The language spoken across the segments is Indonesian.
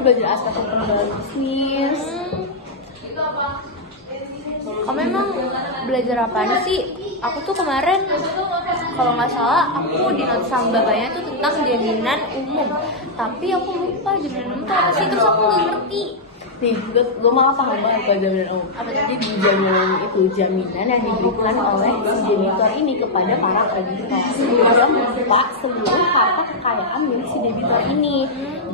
belajar aspek hukum dalam bisnis. Kamu emang belajar apaan sih? Aku tuh kemarin kalau nggak salah aku di not sama bapaknya tuh tentang jaminan umum, tapi aku lupa jaminan umum itu apa sih, terus aku nggak ngerti. Nih, gue malah paham banget kalau jaminan umum. Jadi di jaminan itu jaminan yang diberikan oleh si debitor ini kepada para kreditor. Dia berupa seluruh harta kekayaan milik si debitor ini.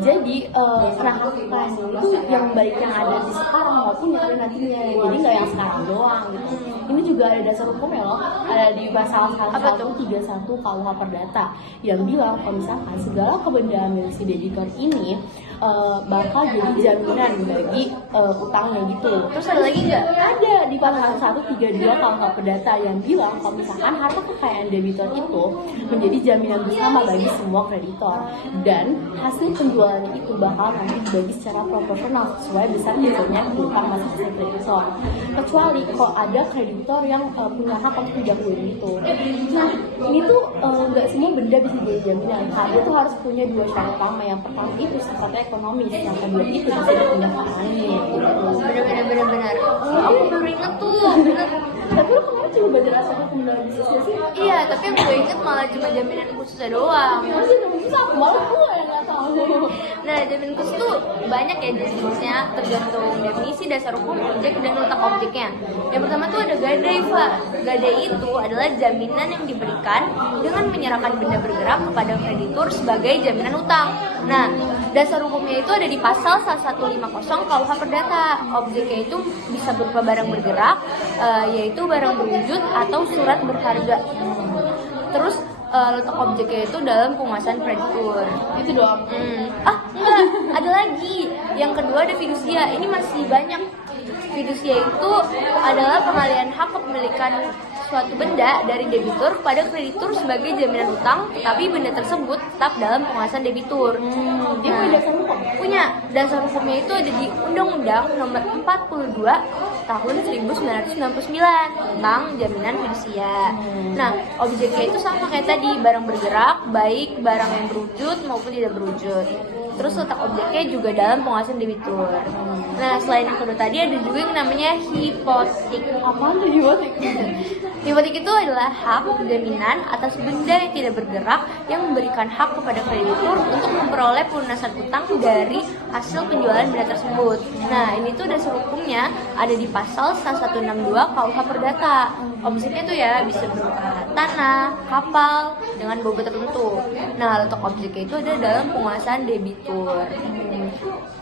Jadi harta kekayaan itu yang baik yang ada di sekarang maupun yang ada nantinya. Jadi nggak yang sekarang doang gitu. Ini juga ada dasar hukumnya loh. Ada di pasal 131 KUH Perdata yang bilang kalau misalkan segala kebendaan milik si debitor ini bakal jadi jaminan bagi utangnya gitu. Terus ada lagi nggak? Ada di pasal 132 KUH Perdata yang bilang kalau misalkan harta kekayaan debitor itu menjadi jaminan bersama bagi semua kreditor dan hasil penjualannya itu bakal nanti dibagi secara proporsional sesuai besar hasilnya utang masing-masing kreditor. Kecuali kalau ada kreditor yang punya hak untuk didahului gitu. Nah, ini tuh nggak semua benda bisa jadi jaminan. Dia tuh harus punya dua syarat utama. Yang pertama itu sifatnya ekonomis, yang kedua itu bisa dipindahkannya gitu. Benar. Aku baru inget tuh. Bener. Tapi lo kemarin cuma belajar aspek hukum dalam bisnisnya sih? Iya, tapi yang gue inget malah cuma jaminan khususnya doang. Masih bisa aku malah gue yang nggak tahu. Nah, jaminan khusus tuh banyak ya jenisnya, tergantung definisi dasar hukum objek dan letak objeknya. Yang pertama tuh ada gadai, Pak. Gadai itu adalah jaminan yang diberikan dengan menyerahkan benda bergerak kepada kreditur sebagai jaminan utang. Nah, dasar hukumnya itu ada di pasal 1150 KUH Perdata. Objeknya itu bisa berupa barang bergerak, yaitu barang berwujud atau surat berharga. Terus letak objeknya itu dalam penguasaan kreditur. Itu doang. Enggak, ada lagi. Yang kedua ada fidusia. Ini masih banyak. Fidusia itu adalah pengalihan hak kepemilikan suatu benda dari debitur kepada kreditur sebagai jaminan utang, tapi benda tersebut tetap dalam penguasaan debitur. Dia punya dasar hukum? Punya. Dasar hukumnya itu ada di Undang-Undang Nomor 42 Tahun 1999 tentang jaminan fidusia. Nah, objeknya itu sama kayak tadi, barang bergerak, baik barang yang berwujud maupun tidak berwujud. Terus letak objeknya juga dalam penguasaan debitur. Nah, selain yang kedua tadi ada juga yang namanya hipotek. Apaan tuh hipotek? Hipotek itu adalah hak jaminan atas benda yang tidak bergerak yang memberikan hak kepada kreditur untuk memperoleh pelunasan utang dari hasil penjualan benda tersebut. Nah, ini tuh dasar hukumnya ada di pasal 1162 KUH Perdata. Objeknya tuh ya bisa berupa tanah, kapal dengan bobot tertentu. Nah, letak objeknya itu ada dalam penguasaan debitur.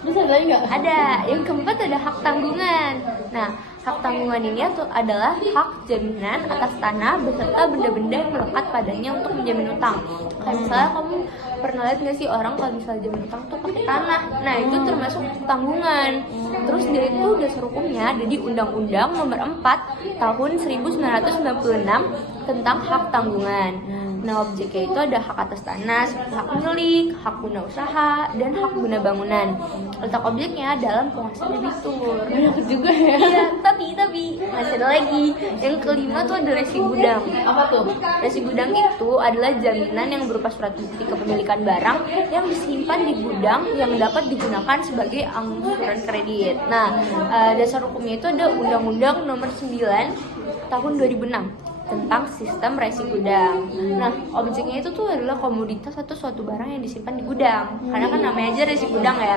Terus ada lagi nggak? Ada. Yang keempat ada hak tanggungan. Nah, hak tanggungan ini adalah hak jaminan atas tanah beserta benda-benda yang melekat padanya untuk menjamin utang. Kayak misalnya kamu pernah lihat nggak sih orang kalau misalnya jamin utang tuh pakai tanah. Nah, itu termasuk tanggungan. Terus dia itu dasar hukumnya ada di Undang-Undang Nomor 4 Tahun 1996 tentang hak tanggungan. Nah, objeknya itu ada hak atas tanah, hak milik, hak guna usaha, dan hak guna bangunan. Letak objeknya dalam penguasaan debitur. Banyak juga ya? Iya, tapi masih ada lagi. Yang kelima tuh ada resi gudang. Apa tuh? Resi gudang itu adalah jaminan yang berupa surat bukti kepemilikan barang yang disimpan di gudang yang dapat digunakan sebagai angsuran kredit. Nah, dasar hukumnya itu ada Undang-Undang Nomor 9 Tahun 2006 tentang sistem resi gudang. Nah, objeknya itu tuh adalah komoditas atau suatu barang yang disimpan di gudang. Karena kan namanya aja resi gudang ya.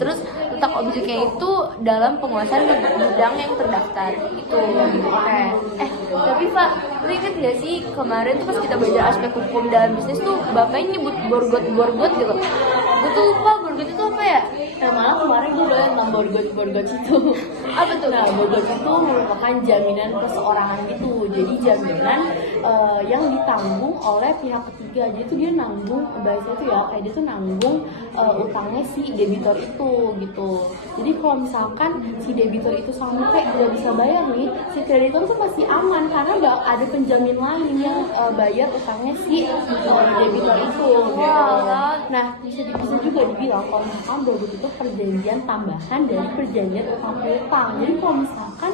Terus letak objeknya itu dalam penguasaan gudang yang terdaftar. Itu. Tapi Pak, lu inget gak sih kemarin tuh pas kita belajar aspek hukum dalam bisnis tuh bapaknya nyebut borgot gitu. Gue tuh lupa borgot itu apa ya? Malah kemarin gue belajar tentang borgot itu. Apa tuh? Nah, borgot itu merupakan jaminan perseorangan gitu. Jadi jaminan yang ditanggung oleh pihak ketiga. Jadi tuh dia nanggung, bahasanya tuh ya kayak dia tuh nanggung utangnya si debitor itu gitu. Jadi kalau misalkan si debitor itu sampai nggak bisa bayar nih, si kreditor tuh masih aman karena nggak ada penjamin lain yang bayar utangnya si debitor itu. Gitu. Nah, bisa juga dibilang kalau misalkan borgot itu perjanjian tambahan dari perjanjian utang piutang. Jadi kalau misalkan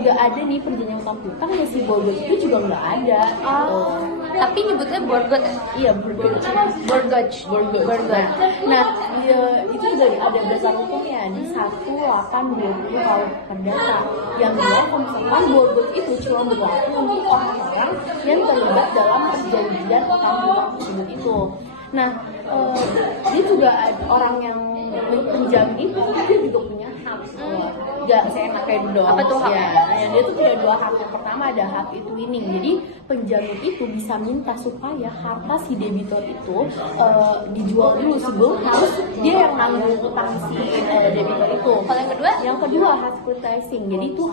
nggak ada nih perjanjian utang piutang ya si borgot itu juga nggak ada. Tapi nyebutnya borgot. Iya, borgot. Borgot. Nah, itu juga ada dasar hukumnya di 1820 KUH Perdata yang bilang kalau misalkan borgol itu cuma berlaku untuk orang-orang yang terlibat dalam perjanjian utang piutang tersebut itu. Nah, dia juga ada orang yang pinjam itu dia juga punya hak. Gak seenaknya dong. Apa tuh hak? Ya, yang dia tuh punya dua hak. Yang pertama ada hak itu winning. Jadi penjamin itu bisa minta supaya harta si debitor itu dijual dulu sebelum harus dia yang nanggung utang si debitor itu. Kalau yang kedua? Yang kedua hak securitizing. Jadi itu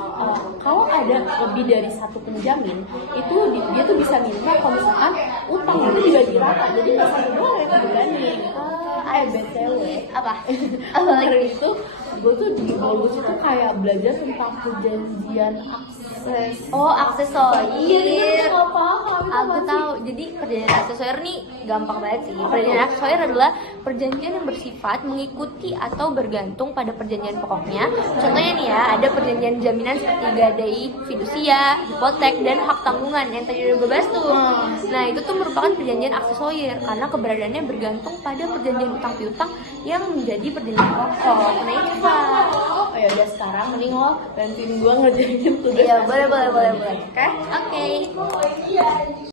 kalau ada lebih dari satu penjamin itu dia tuh bisa minta kalau misalkan utang itu dibagi rata. Jadi nggak satu doang yang berani. BTW Apa? kemarin itu gue tuh di Bolus itu kayak belajar tentang perjanjian akses. Oh, aksesorir. Iya, nggak paham. Aku tahu. Jadi perjanjian aksesorir nih gampang banget sih. Perjanjian aksesorir adalah perjanjian yang bersifat mengikuti atau bergantung pada perjanjian pokoknya. Contohnya nih ya, ada perjanjian jaminan seperti gadai, fidusia, hipotek, dan hak tanggungan yang tadi udah gue bahas tuh. Nah, itu tuh merupakan perjanjian aksesorir karena keberadaannya bergantung pada perjanjian utang piutang yang menjadi perjanjian pokok. Nah, itu Kak. Oh ya udah sekarang mending lo bantuin gue ngerjain tugas. Iya, boleh. Oke.